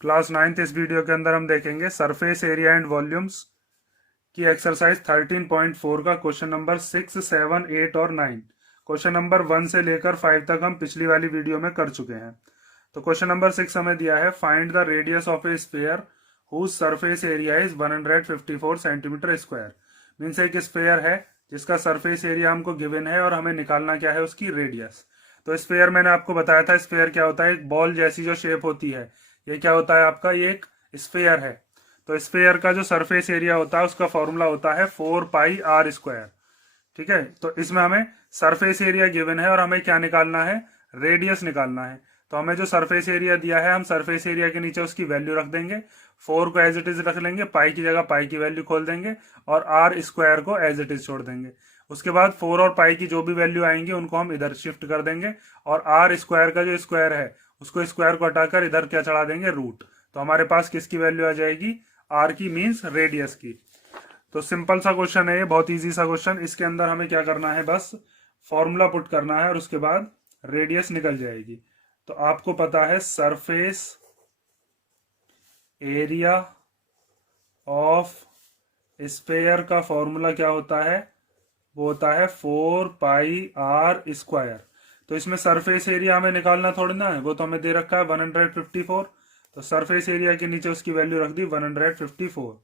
Class 9th। इस video के अंदर हम देखेंगे सरफेस एरिया एंड वॉल्यूम्स की एक्सरसाइज 13.4 का क्वेश्चन नंबर 6, 7, 8 और 9। क्वेश्चन नंबर 1 से लेकर 5 तक हम पिछली वाली वीडियो में कर चुके हैं। तो क्वेश्चन नंबर 6 हमें दिया है, find the radius of a sphere whose surface area is 154 centimetre square. Means एक स्फीयर है जिसका सरफेस एरिया हमको गिवन है और हमें निकालना क्या है, उसकी रेडियस। तो स्फीयर मैंने आपको बताया था, स्फीयर क्या होता है, एक बॉल जैसी जो शेप होती है, ये क्या होता है आपका, ये एक स्फीयर है। तो स्फीयर का जो सरफेस एरिया होता है उसका फॉर्मूला होता है 4πr²। ठीक है, तो इसमें हमें सरफेस एरिया गिवन है और हमें क्या निकालना है, रेडियस निकालना है। तो हमें जो सरफेस एरिया दिया है, हम सरफेस एरिया के नीचे उसकी वैल्यू रख देंगे। 4 को एज इट इज रख लेंगे, पाई की जगह पाई की वैल्यू खोल देंगे और r² को एज इट इज छोड़ देंगे। उसके बाद 4 और पाई की जो भी वैल्यू आएंगी उनको हम इधर शिफ्ट कर देंगे और r² का जो स्क्वायर है उसको स्क्वायर को हटाकर इधर क्या चढ़ा देंगे, रूट। तो हमारे पास किसकी वैल्यू आ जाएगी, r की, मीन्स रेडियस की। तो सिंपल सा क्वेश्चन है ये, बहुत इजी सा क्वेश्चन। इसके अंदर हमें क्या करना है, बस फॉर्मूला पुट करना है और उसके बाद रेडियस निकल जाएगी। तो आपको पता है सरफेस एरिया ऑफ स्फीयर का फॉर्मूला क्या होता है, वो होता है 4πr²। तो इसमें सरफेस एरिया हमें निकालना थोड़ी ना है, वो तो हमें दे रखा है 154। तो सरफेस एरिया के नीचे उसकी वैल्यू रख दी 154।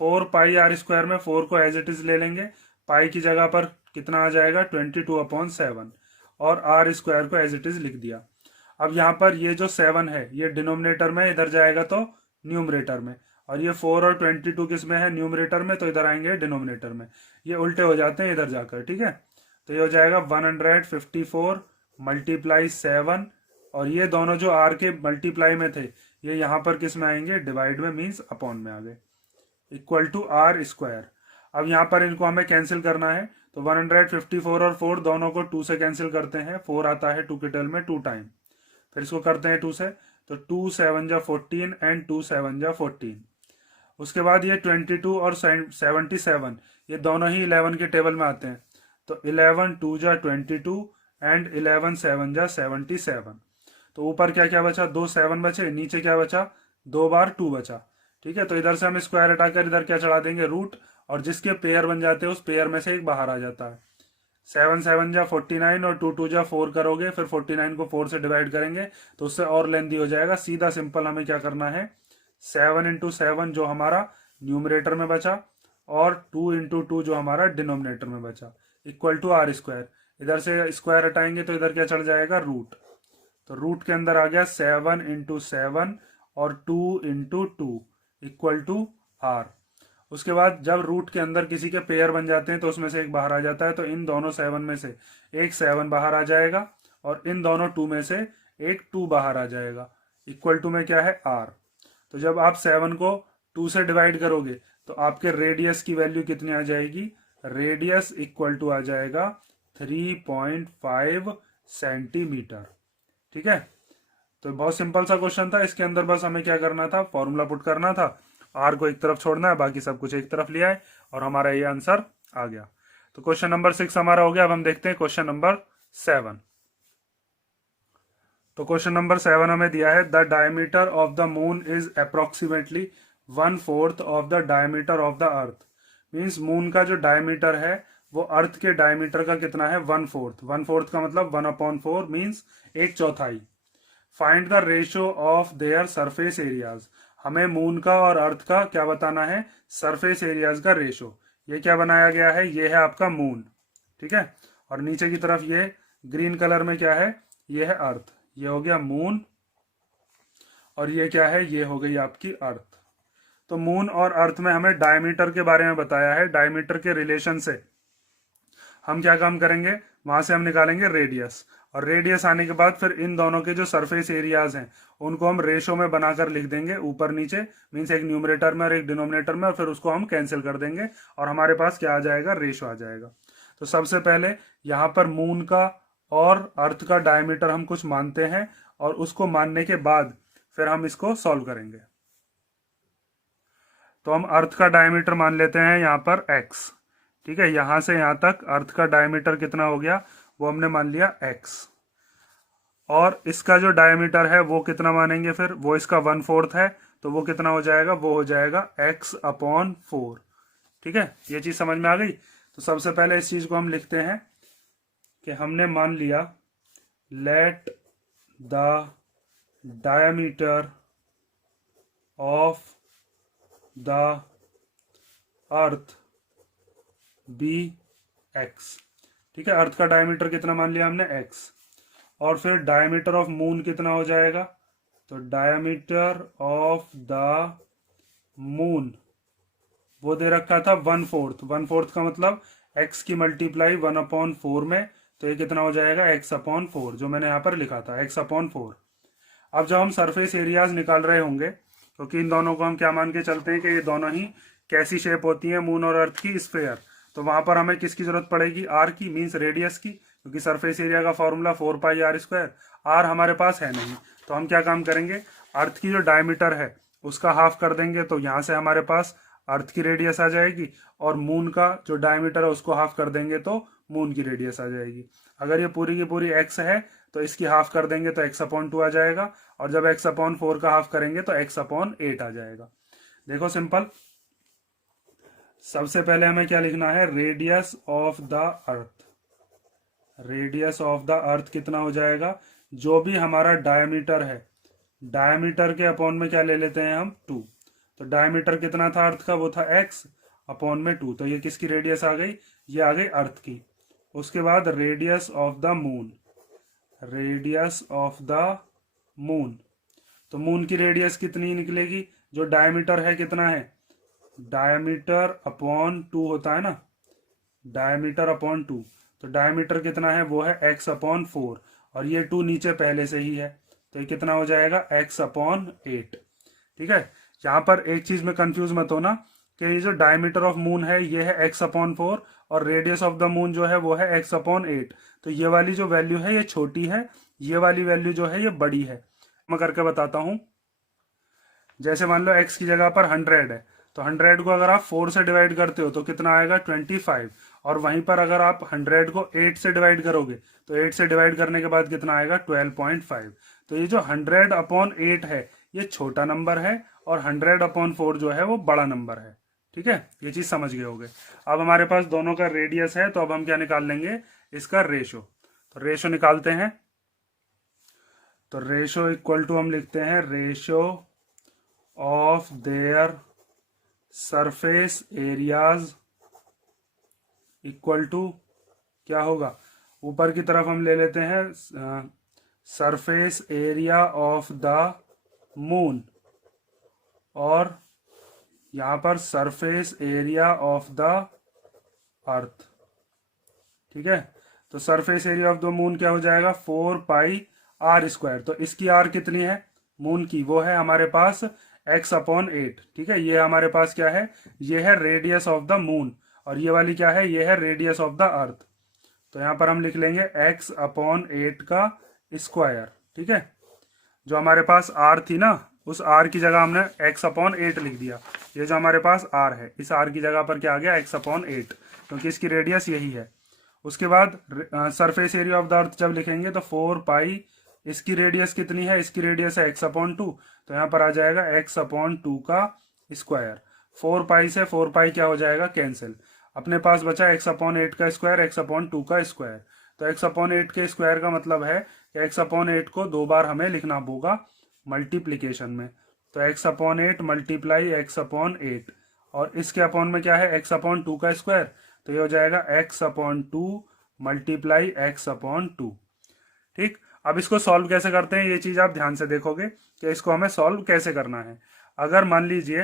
4πr² में 4 को एज इट इज ले लेंगे, पाई की जगह पर कितना आ जाएगा, 22/7 और r² को एज इट इज लिख दिया। अब यहाँ पर ये जो 7 है ये डिनोमिनेटर में, इधर जाएगा तो न्यूमरेटर में, और ये 4 और 22 किस में है, न्यूमरेटर में, तो इधर आएंगे डिनोमिनेटर में। ये उल्टे हो जाते हैं इधर जाकर, ठीक है। तो ये हो जाएगा 154 मल्टीप्लाई 7, और ये दोनों जो r के मल्टीप्लाई में थे ये यहाँ पर किस में आएंगे, डिवाइड में, मीन्स अपॉन में आ गए, इक्वल टू r²। अब यहाँ पर इनको हमें कैंसिल करना है, तो 154 और 4 दोनों को 2 से कैंसिल करते हैं। 4 आता है 2 के टेल में 2 टाइम, फिर इसको करते हैं 2 से, तो 2 7 जा 14 एंड 2 7 जा 14। उसके बाद ये 22 और 77 ये दोनों ही 11 के टेबल में आते हैं, तो 11 2 जा 22 एंड 11 7 जा 77। तो ऊपर क्या क्या बचा, 2 7 बचे, नीचे क्या बचा, 2 बार 2 बचा। ठीक है, तो इधर से हम स्क्वायर हटाकर इधर क्या चढ़ा देंगे, रूट, और जिसके पेयर बन जाते हैं उस पेयर में से एक बाहर आ जाता है। 7 7 जा 49 और 2 2 जा 4 करोगे, फिर 49 को 4 से डिवाइड करेंगे तो उससे और लेंथी हो जाएगा। सीधा सिंपल हमें क्या करना है, 7 इंटू 7 जो हमारा न्यूमरेटर में बचा और 2 इंटू 2 जो हमारा डिनोमिनेटर में बचा, इक्वल टू r²। इधर से स्क्वायर हटाएंगे तो इधर क्या चढ़ जाएगा, रूट। तो रूट के अंदर आ गया 7 इंटू 7 और 2 इंटू 2 इक्वल टू r। उसके बाद जब रूट के अंदर किसी के पेयर बन जाते हैं तो उसमें से एक बाहर आ जाता है, तो इन दोनों 7 में से एक 7 बाहर आ जाएगा और इन दोनों 2 में से एक 2 बाहर आ जाएगा, इक्वल टू में क्या है, r। तो जब आप 7 को 2 से डिवाइड करोगे तो आपके रेडियस की वैल्यू कितनी आ जाएगी, रेडियस इक्वल टू आ जाएगा 3.5 सेंटीमीटर। ठीक है, तो बहुत सिंपल सा क्वेश्चन था। इसके अंदर बस हमें क्या करना था, फॉर्मूला पुट करना था, आर को एक तरफ छोड़ना है, बाकी सब कुछ एक तरफ लिया है और हमारा ये आंसर आ गया। तो क्वेश्चन नंबर 6 हमारा हो गया। अब हम देखते हैं क्वेश्चन नंबर 7। तो क्वेश्चन नंबर 7 हमें दिया है, the diameter of the moon is approximately 1/4 of the diameter of the earth. Means moon का जो डायमीटर है वो अर्थ के डायमीटर का कितना है, 1/4। 1/4 का मतलब 1/4 means 1/4। Find the ratio of their surface areas. हमें मून का और अर्थ का क्या बताना है, सरफेस एरियाज का रेशियो। ये क्या बनाया गया है, ये है आपका मून, ठीक है, और नीचे की तरफ ये ग्रीन कलर में क्या है, ये है अर्थ। ये हो गया मून और ये क्या है, ये हो गई आपकी अर्थ। तो मून और अर्थ में हमें डायमीटर के बारे में बताया है। डायमीटर के रिलेशन से हम क्या काम करेंगे, वहां से हम निकालेंगे रेडियस, और रेडियस आने के बाद फिर इन दोनों के जो सरफेस एरियाज हैं उनको हम रेशो में बनाकर लिख देंगे, ऊपर नीचे, मीन्स एक न्यूमरेटर में और एक डिनोमिनेटर में, और फिर उसको हम कैंसिल कर देंगे और हमारे पास क्या आ जाएगा, रेशो आ जाएगा। तो सबसे पहले यहाँ पर मून का और अर्थ का डायमीटर हम कुछ मानते हैं और उसको मानने के बाद फिर हम इसको सॉल्व करेंगे। तो हम अर्थ का डायमीटर मान लेते हैं यहाँ पर x। ठीक है, यहां से यहां तक अर्थ का डायमीटर कितना हो गया, वो हमने मान लिया x। और इसका जो डायमीटर है वो कितना मानेंगे, फिर वो इसका 1/4 है, तो वो कितना हो जाएगा, वो हो जाएगा x/4। ठीक है, ये चीज समझ में आ गई। तो सबसे पहले इस चीज को हम लिखते हैं कि हमने मान लिया let the diameter of the earth be x। ठीक है, अर्थ का डायमीटर कितना मान लिया हमने, x। और फिर डायमीटर ऑफ मून कितना हो जाएगा, तो डायमीटर ऑफ द मून वो दे रखा था 1/4। 1/4 का मतलब x की मल्टीप्लाई 1/4 में, तो ये कितना हो जाएगा x/4, जो मैंने यहाँ पर लिखा था x/4। अब जब हम सरफेस एरियाज निकाल रहे होंगे, क्योंकि इन दोनों को हम क्या मान के चलते हैं कि ये दोनों ही कैसी शेप होती है, मून और अर्थ की स्फेयर, तो वहां पर हमें किसकी जरूरत पड़ेगी, r की, मीन्स रेडियस की, क्योंकि सरफेस एरिया का फॉर्मूला 4πr²। r हमारे पास है नहीं, तो हम क्या काम करेंगे, अर्थ की जो डायमीटर है उसका हाफ कर देंगे, तो यहाँ से हमारे पास अर्थ की रेडियस आ जाएगी, और मून का जो डायमीटर है उसको हाफ कर देंगे तो मून की रेडियस आ जाएगी। अगर ये पूरी की पूरी x है तो इसकी हाफ कर देंगे तो x/2 आ जाएगा, और जब x/4 का हाफ करेंगे तो x/8 आ जाएगा। देखो सिंपल, सबसे पहले हमें क्या लिखना है, radius of the earth. Radius of the अर्थ कितना हो जाएगा, जो भी हमारा डायमीटर है, डायमीटर के अपॉन में क्या ले लेते हैं हम, 2। तो डायमीटर कितना था अर्थ का, वो था x/2, तो ये किसकी रेडियस आ गई, ये आ गई अर्थ की। उसके बाद radius of the moon, radius of the moon, तो मून की रेडियस कितनी निकलेगी, जो डायमीटर है कितना है, डायमीटर अपॉन 2 होता है ना, डायमीटर अपॉन 2, तो डायमीटर कितना है, वो है x/4, और ये 2 नीचे पहले से ही है, तो ये कितना हो जाएगा x/8। ठीक है, यहाँ पर एक चीज में कंफ्यूज मत होना कि ये जो डायमीटर ऑफ मून है ये है x/4, और रेडियस ऑफ द मून जो है वो है x/8। तो ये वाली जो वैल्यू है ये छोटी है, ये वाली वैल्यू जो है ये बड़ी है। मैं करके बताता हूं, जैसे मान लो x की जगह पर 100 है, तो 100 को अगर आप 4 से डिवाइड करते हो तो कितना आएगा 25, और वहीं पर अगर आप 100 को 8 से डिवाइड करोगे तो 8 से डिवाइड करने के बाद कितना आएगा 12.5। तो ये जो 100/8 है ये छोटा नंबर है, और 100/4 जो है वो बड़ा नंबर है। ठीक है, ये चीज समझ गए होगे। अब हमारे पास दोनों का रेडियस है, तो अब हम क्या निकाल लेंगे, इसका रेशो। तो रेशो निकालते हैं, तो रेशो इक्वल टू हम लिखते हैं ratio of their surface areas equal to, क्या होगा, ऊपर की तरफ हम ले लेते हैं surface area of the moon, और यहां पर surface area of the earth. ठीक है, तो surface area of the moon क्या हो जाएगा, 4πr²। तो इसकी r कितनी है, मून की, वो है हमारे पास x/8। ठीक है, ये हमारे पास क्या है, ये है रेडियस ऑफ द मून, और ये वाली क्या है, ये है रेडियस ऑफ द अर्थ। तो यहां पर हम लिख लेंगे x/8 का स्क्वायर। ठीक है, जो हमारे पास r थी ना, उस r की जगह हमने x/8 लिख दिया। ये जो हमारे पास r है, इस r की जगह पर क्या आ गया, x/8, क्योंकि इसकी रेडियस यही है। उसके बाद सरफेस एरिया ऑफ द अर्थ जब लिखेंगे तो 4π, इसकी रेडियस कितनी है, इसकी रेडियस है x/2, तो यहाँ पर आ जाएगा x/2 का स्क्वायर। 4π से 4π क्या हो जाएगा, कैंसिल। अपने पास बचा x/8 का स्क्वायर, x/2 का स्क्वायर। तो x/8 के स्क्वायर का मतलब है कि x/8 को 2 बार हमें लिखना होगा मल्टीप्लीकेशन में। तो x/8 मल्टीप्लाई x/8, और इसके अपॉन में क्या है, x/2 का स्क्वायर, तो ये हो जाएगा x/2 मल्टीप्लाई x/2। ठीक, अब इसको सॉल्व कैसे करते हैं, ये चीज आप ध्यान से देखोगे कि इसको हमें सॉल्व कैसे करना है। अगर मान लीजिए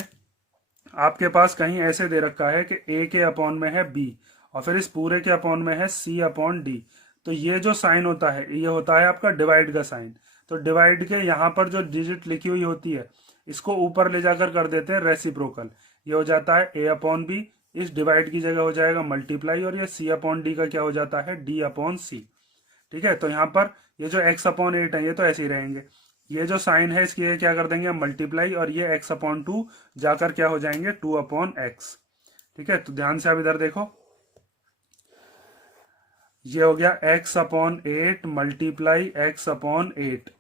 आपके पास कहीं ऐसे दे रखा है कि a के अपॉन में है b, और फिर इस पूरे के अपॉन में है c/d, तो ये जो साइन होता है ये होता है आपका डिवाइड का साइन। तो डिवाइड के यहाँ पर जो डिजिट लिखी हुई होती है इसको ऊपर ले जाकर कर देते हैं रेसिप्रोकल, ये हो जाता है a/b, इस डिवाइड की जगह हो जाएगा मल्टीप्लाई, और ये c/d का क्या हो जाता है, d/c। ठीक है, तो यहाँ पर ये जो x/8 है ये तो ऐसे ही रहेंगे, ये जो साइन है इसकी क्या कर देंगे मल्टीप्लाई, और ये x/2 जाकर क्या हो जाएंगे 2/x। ठीक है, तो ध्यान से आप इधर देखो, ये हो गया x/8 मल्टीप्लाई x/8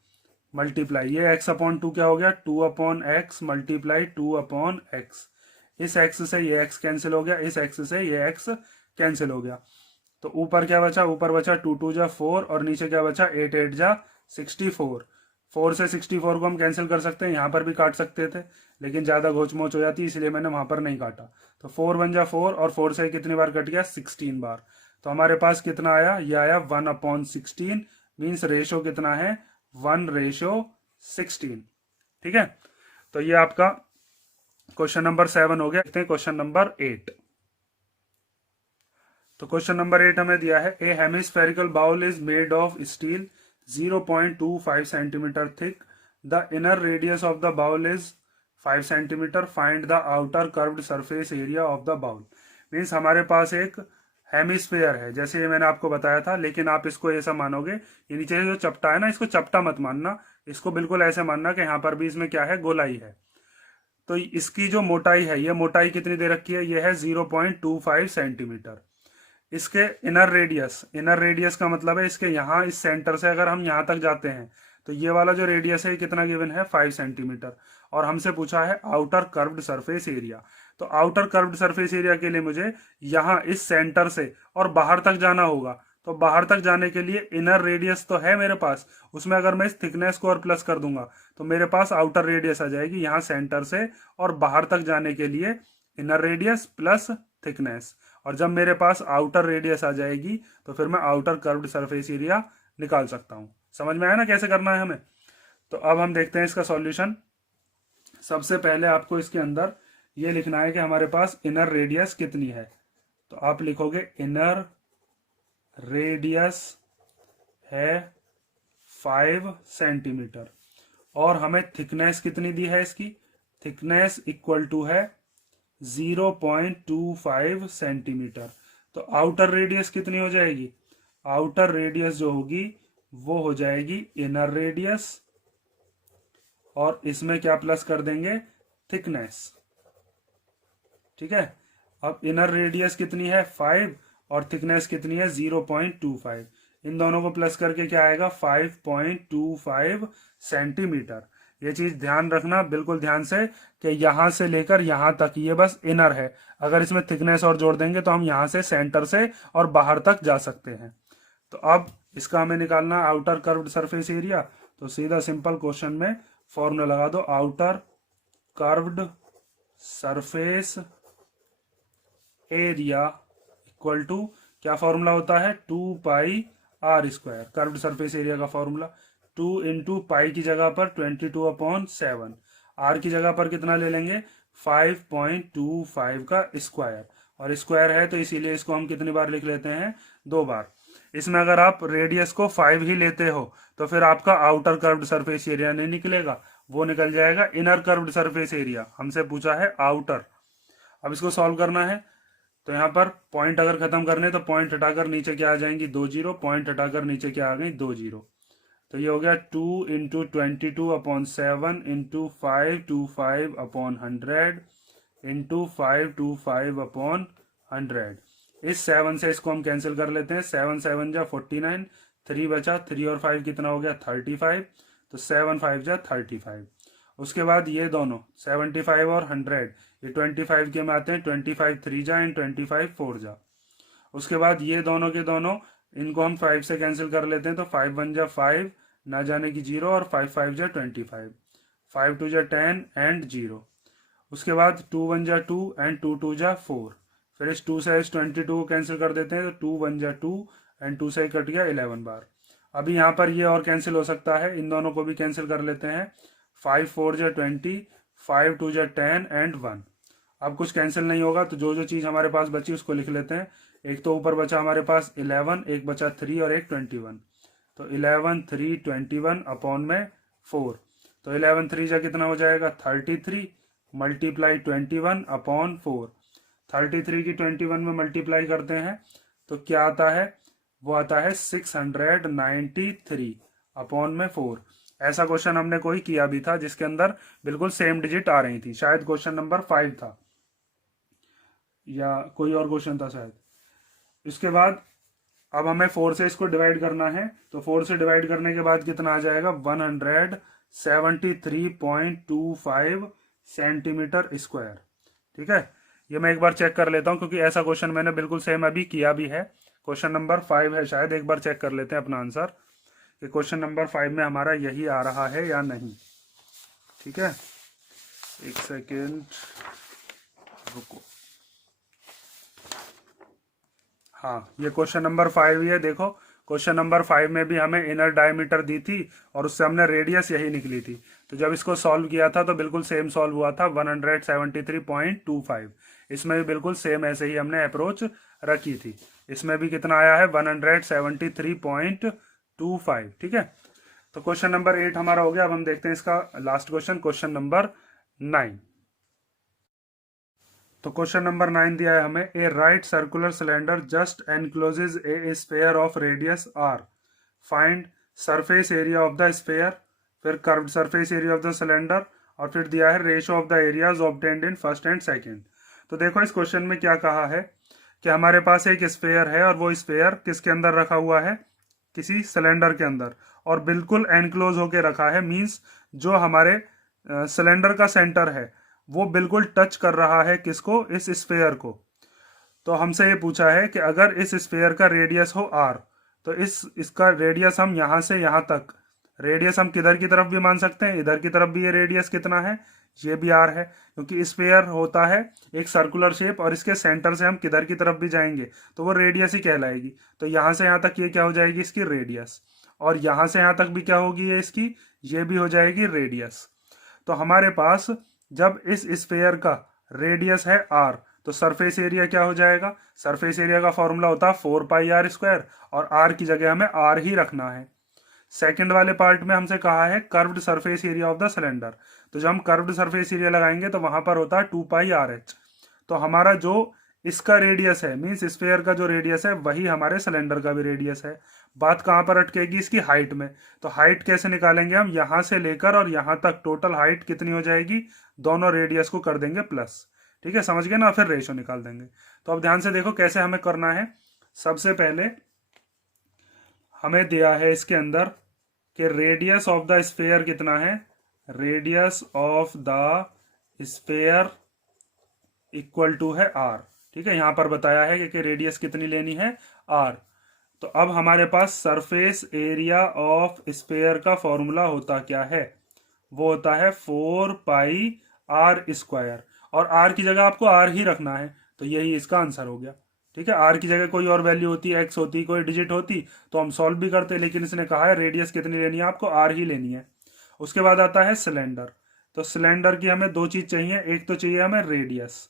मल्टीप्लाई ये x/2 क्या हो गया 2/x मल्टीप्लाई 2/x। इस x से ये x कैंसिल हो गया, इस x से ये x कैंसिल हो गया। तो ऊपर क्या बचा, ऊपर बचा 2 2 जा 4 और नीचे क्या बचा 8 8 जा 64। 4 से 64 को हम कैंसिल कर सकते हैं, यहाँ पर भी काट सकते थे लेकिन ज़्यादा घोचमोच हो जाती इसलिए मैंने वहां पर नहीं काटा। तो 4 1 जा 4 और 4 से कितनी बार कट गया 16 बार। तो हमारे पास कितना आया, ये आया 1/16 मीन्स रेशो कितना है 1/16। ठीक है, तो ये आपका क्वेश्चन नंबर 7 हो गया। देखते हैं क्वेश्चन नंबर 8। तो क्वेश्चन नंबर 8 हमें दिया है a hemispherical bowl is made of steel 0.25 centimetre thick, the inner radius of the bowl is 5 centimetre, find the outer curved surface area of the bowl. Means हमारे पास एक hemisphere है जैसे ये मैंने आपको बताया था, लेकिन आप इसको ऐसा मानोगे, ये नीचे जो चपटा है ना इसको चपटा मत मानना, इसको बिल्कुल ऐसे मानना कि यहाँ पर भी इसमें क्या है गोलाई है। तो इसकी जो मोटाई है, ये मोटाई कितनी दे रखी है, ये है 0.25 सेंटीमीटर। इसके इनर रेडियस का मतलब है इसके यहाँ इस सेंटर से अगर हम यहाँ तक जाते हैं तो ये वाला जो रेडियस है कितना गिवन है 5 सेंटीमीटर। और हमसे पूछा है आउटर कर्व्ड सरफेस एरिया। तो आउटर कर्व्ड सरफेस एरिया के लिए मुझे यहाँ इस सेंटर से और बाहर तक जाना होगा। तो बाहर तक जाने के लिए इनर रेडियस तो है मेरे पास, उसमें अगर मैं इस थिकनेस को और प्लस कर दूंगा तो मेरे पास आउटर रेडियस आ जाएगी यहाँ सेंटर से और बाहर तक जाने के लिए इनर रेडियस प्लस थिकनेस। और जब मेरे पास आउटर रेडियस आ जाएगी तो फिर मैं आउटर कर्व्ड सरफेस एरिया निकाल सकता हूं। समझ में आया ना कैसे करना है हमें। तो अब हम देखते हैं इसका सॉल्यूशन। सबसे पहले आपको इसके अंदर ये लिखना है कि हमारे पास इनर रेडियस कितनी है। तो आप लिखोगे इनर रेडियस है 5 सेंटीमीटर और हमें थिकनेस कितनी दी है, इसकी थिकनेस इक्वल टू है 0.25 सेंटीमीटर। तो आउटर रेडियस कितनी हो जाएगी, आउटर रेडियस जो होगी वो हो जाएगी इनर रेडियस और इसमें क्या प्लस कर देंगे थिकनेस। ठीक है, अब इनर रेडियस कितनी है 5 और थिकनेस कितनी है 0.25, इन दोनों को प्लस करके क्या आएगा 5.25 सेंटीमीटर। ये चीज ध्यान रखना बिल्कुल ध्यान से कि यहां से लेकर यहां तक ये बस इनर है, अगर इसमें थिकनेस और जोड़ देंगे तो हम यहां से सेंटर से और बाहर तक जा सकते हैं। तो अब इसका हमें निकालना आउटर कर्व्ड सरफेस एरिया। तो सीधा सिंपल क्वेश्चन में फॉर्मूला लगा दो, outer curved surface area equal to क्या फॉर्मूला होता है 2πr²। कर्व्ड सरफेस एरिया का फॉर्मूला 2 इंटू पाई की जगह पर 22/7, आर की जगह पर कितना ले लेंगे 5.25 का स्क्वायर, और स्क्वायर है तो इसीलिए इसको हम कितनी बार लिख लेते हैं 2 बार। इसमें अगर आप रेडियस को 5 ही लेते हो तो फिर आपका आउटर कर्व्ड सरफेस एरिया नहीं निकलेगा, वो निकल जाएगा इनर कर्व्ड सरफेस एरिया। हमसे पूछा है आउटर। अब इसको सॉल्व करना है तो यहाँ पर पॉइंट अगर खत्म करने तो पॉइंट हटाकर नीचे क्या आ जाएंगी 2 जीरो, पॉइंट हटाकर नीचे क्या आ गई 2 जीरो। तो ये हो गया 2 इंटू 22/7 इंटू 525/100 इंटू 525/100। इस 7 से इसको हम कैंसिल कर लेते हैं, 7 7 जा 49, 3 बचा, 3 और 5 कितना हो गया 35, तो 7 5 जा 35। उसके बाद ये दोनों 75 और 100 ये 25 के में आते हैं, 25 3 जा एंड 25 4 जा। उसके बाद ये दोनों के दोनों इनको हम 5 से कैंसिल कर लेते हैं, तो 5 1 जा 5 ना जाने की 0 और 5 5 जा 25, 5 2 जा 10 एंड 0। उसके बाद 2 1 जा 2 एंड 2 2 जा 4। फिर इस 2 से इस 22 को कैंसिल कर देते हैं, तो 2 1 जा 2 एंड 2 से कट गया 11 बार। अभी यहाँ पर ये और कैंसिल हो सकता है, इन दोनों को भी कैंसिल कर लेते हैं, 5 4 जा 20, 5 2 जा 10 एंड 1। अब कुछ कैंसिल नहीं होगा तो जो जो चीज हमारे पास बची उसको लिख लेते हैं। एक तो ऊपर बचा हमारे पास 11, एक बचा 3 और एक 21। तो 11 3 21 अपॉन में 4, तो 11 3 जा कितना हो जाएगा 33 मल्टीप्लाई 21 अपॉन 4। 33 की 21 में मल्टीप्लाई करते हैं तो क्या आता है, वो आता है 693 अपॉन में 4। ऐसा क्वेश्चन हमने कोई किया भी था जिसके अंदर बिल्कुल सेम डिजिट आ रही थी, शायद क्वेश्चन नंबर 5 था या कोई और क्वेश्चन था शायद। इसके बाद अब हमें 4 से इसको डिवाइड करना है, तो 4 से डिवाइड करने के बाद कितना आ जाएगा, 173.25 सेंटीमीटर स्क्वायर। ठीक है, ये मैं एक बार चेक कर लेता हूँ क्योंकि ऐसा क्वेश्चन मैंने बिल्कुल सेम अभी किया भी है। क्वेश्चन नंबर 5 है शायद, एक बार चेक कर लेते हैं अपना आंसर कि क्वेश्चन नंबर 5 में हमारा यही आ रहा है या नहीं। ठीक है, एक सेकेंड रुको। हाँ, ये क्वेश्चन नंबर 5 ही है। देखो, क्वेश्चन नंबर 5 में भी हमें इनर डायमीटर दी थी और उससे हमने रेडियस यही निकली थी। तो जब इसको सॉल्व किया था तो बिल्कुल सेम सॉल्व हुआ था, 173.25। इसमें भी बिल्कुल सेम ऐसे ही हमने अप्रोच रखी थी। इसमें भी कितना आया है, 173.25। ठीक है, तो क्वेश्चन नंबर 8 हमारा हो गया। अब हम देखते हैं इसका लास्ट क्वेश्चन, क्वेश्चन नंबर 9। तो क्वेश्चन नंबर 9 दिया है हमें, a right circular cylinder just encloses a sphere of radius r, find surface area of the sphere, फिर curved surface area of the cylinder, और फिर दिया है ratio of the areas obtained in first and second. तो देखो इस question में क्या कहा है कि हमारे पास एक स्फेयर है और वो स्फेयर किसके अंदर रखा हुआ है, किसी सिलेंडर के अंदर, और बिल्कुल एनक्लोज होके रखा है। मींस जो हमारे सिलेंडर का सेंटर है वो बिल्कुल टच कर रहा है किसको, इस स्फेयर को। तो हमसे ये पूछा है कि अगर इस स्फेयर का रेडियस हो आर, तो इसका रेडियस हम यहां से यहां तक, रेडियस हम किधर की तरफ भी मान सकते हैं, इधर की तरफ भी ये रेडियस कितना है, ये भी आर है, क्योंकि स्फेयर होता है एक सर्कुलर शेप और इसके सेंटर से हम किधर की तरफ भी जाएंगे तो वो रेडियस ही कहलाएगी। तो यहां से यहां तक ये क्या हो जाएगी, इसकी रेडियस, और यहां से यहां तक भी क्या होगी ये इसकी, ये भी हो जाएगी रेडियस। तो हमारे पास जब इस स्फेयर का रेडियस है आर, तो सरफेस एरिया क्या हो जाएगा, सरफेस एरिया का फॉर्मूला होता है 4πr², और आर की जगह हमें आर ही रखना है। सेकंड वाले पार्ट में हमसे कहा है curved surface area of the cylinder, तो जब हम कर्व्ड सरफेस एरिया लगाएंगे तो वहां पर होता है 2πrh। तो हमारा जो इसका रेडियस है, मीन्स स्फेयर का जो रेडियस है वही हमारे सिलेंडर का भी रेडियस है। बात कहाँ पर अटकेगी, इसकी हाइट में। तो हाइट कैसे निकालेंगे हम, यहां से लेकर और यहां तक टोटल हाइट कितनी हो जाएगी, दोनों रेडियस को कर देंगे प्लस। ठीक है, समझ गए ना, फिर रेशो निकाल देंगे। तो अब ध्यान से देखो कैसे हमें करना है। सबसे पहले हमें दिया है इसके अंदर कि रेडियस ऑफ द स्फेयर कितना है, radius of the sphere equal to है आर। ठीक है, यहां पर बताया है कि रेडियस कितनी लेनी है, आर। तो अब हमारे पास सरफेस एरिया ऑफ स्फेयर का फॉर्मूला होता क्या है, वो होता है 4πr², और आर की जगह आपको आर ही रखना है, तो यही इसका आंसर हो गया। ठीक है, आर की जगह कोई और वैल्यू होती, एक्स होती, कोई डिजिट होती तो हम सॉल्व भी करते, लेकिन इसने कहा है रेडियस कितनी लेनी है, आपको आर ही लेनी है। उसके बाद आता है सिलेंडर। तो सिलेंडर की हमें दो चीज चाहिए, एक तो चाहिए हमें रेडियस,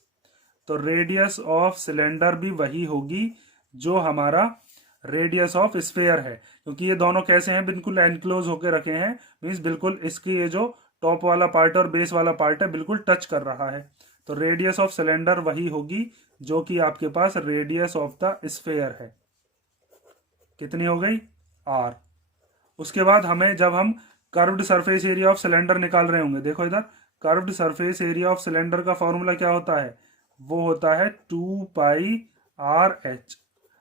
तो रेडियस ऑफ सिलेंडर भी वही होगी जो हमारा रेडियस ऑफ स्फेयर है, क्योंकि ये दोनों कैसे हैं, बिल्कुल एनक्लोज होकर रखे हैं। मीन्स बिल्कुल इसकी ये जो टॉप वाला पार्ट और बेस वाला पार्ट है बिल्कुल टच कर रहा है। तो रेडियस ऑफ सिलेंडर वही होगी जो कि आपके पास रेडियस ऑफ द स्फेयर है। कितनी हो गई, आर। उसके बाद हमें जब हम curved surface area of cylinder निकाल रहे होंगे, देखो इधर curved surface area of cylinder का फॉर्मूला क्या होता है, वो होता है 2πrh।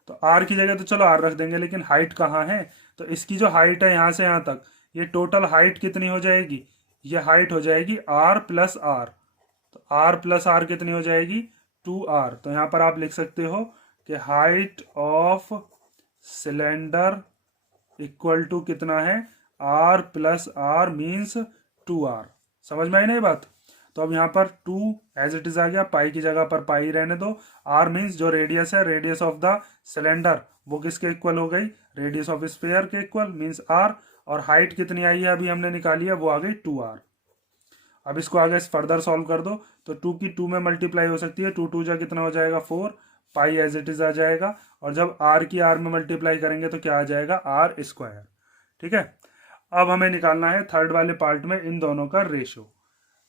तो आर की जगह तो चलो आर रख देंगे, लेकिन हाइट कहाँ है, तो इसकी जो हाइट है यहां से यहां तक, ये टोटल हाइट कितनी हो जाएगी, ये हाइट हो जाएगी आर प्लस आर। तो आर प्लस आर कितनी हो जाएगी, 2r। तो यहां पर आप लिख सकते हो कि height of cylinder equal to कितना है, are plus are means 2r। समझ में आई ना ये बात। तो अब यहाँ पर 2 एज इट इज आ गया, पाई की जगह पर पाई रहने दो। आर मीन्स जो रेडियस है, रेडियस ऑफ द सिलेंडर, वो किसके इक्वल हो गई, रेडियस ऑफ स्फेयर के इक्वल मीन्स आर। और हाइट कितनी आई है अभी हमने निकाली है, वो आ गई 2r। अब इसको आगे फर्दर सॉल्व कर दो, तो 2 की 2 में मल्टीप्लाई हो सकती है, 2 2 जा कितना हो जाएगा 4, पाई एज इट इज आ जाएगा। और जब r की r में मल्टीप्लाई करेंगे तो क्या आ जाएगा, r²। ठीक है, अब हमें निकालना है थर्ड वाले पार्ट में इन दोनों का रेशो।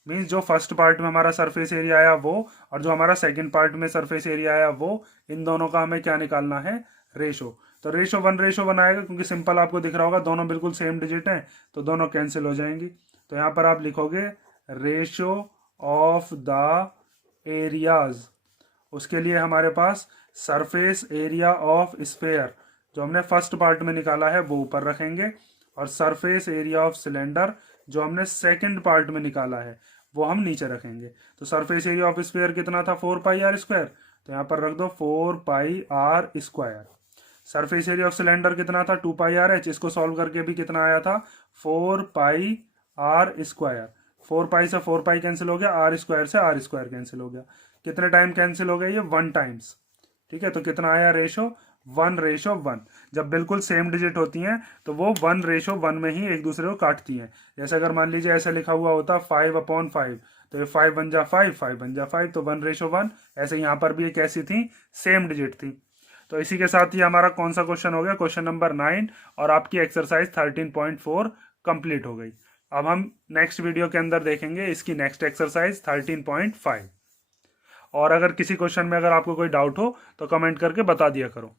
मीन्स जो फर्स्ट पार्ट में हमारा सरफेस एरिया आया वो, और जो हमारा सेकंड पार्ट में सरफेस एरिया आया वो, इन दोनों का हमें क्या निकालना है, रेशो। तो रेशो 1:1 आएगा, क्योंकि सिंपल आपको दिख रहा होगा दोनों बिल्कुल सेम डिजिट हैं, तो दोनों कैंसिल हो जाएंगी। तो यहाँ पर आप लिखोगे रेशो ऑफ द एरियाज। उसके लिए हमारे पास सरफेस एरिया ऑफ स्फेयर जो हमने फर्स्ट पार्ट में निकाला है वो ऊपर रखेंगे, और सरफेस एरिया ऑफ सिलेंडर जो हमने सेकंड पार्ट में निकाला है वो हम नीचे रखेंगे। तो सरफेस एरिया ऑफ स्फीयर कितना था, 4πr², तो यहाँ पर रख दो 4πr²। Surface area of cylinder कितना था, 2πrh, इसको सॉल्व करके भी कितना आया था, 4πr²। 4π से 4π कैंसिल हो गया, r² से r² कैंसिल हो गया। कितने टाइम कैंसिल हो गया ये, 1 टाइम्स। ठीक है, तो कितना आया रेशो, 1:1। जब बिल्कुल सेम डिजिट होती हैं तो वो 1:1 में ही एक दूसरे को काटती हैं। जैसे अगर मान लीजिए ऐसे लिखा हुआ होता 5/5, तो ये 5 बन जा 5, 5 बन जा 5, तो 1:1। ऐसे यहाँ पर भी एक ऐसी थी, सेम डिजिट थी। तो इसी के साथ ही हमारा कौन सा क्वेश्चन हो गया, क्वेश्चन नंबर 9, और आपकी एक्सरसाइज 13.4 कंप्लीट हो गई। अब हम नेक्स्ट वीडियो के अंदर देखेंगे इसकी नेक्स्ट एक्सरसाइज 13.5। और अगर किसी क्वेश्चन में अगर आपको कोई डाउट हो तो कमेंट करके बता दिया करो।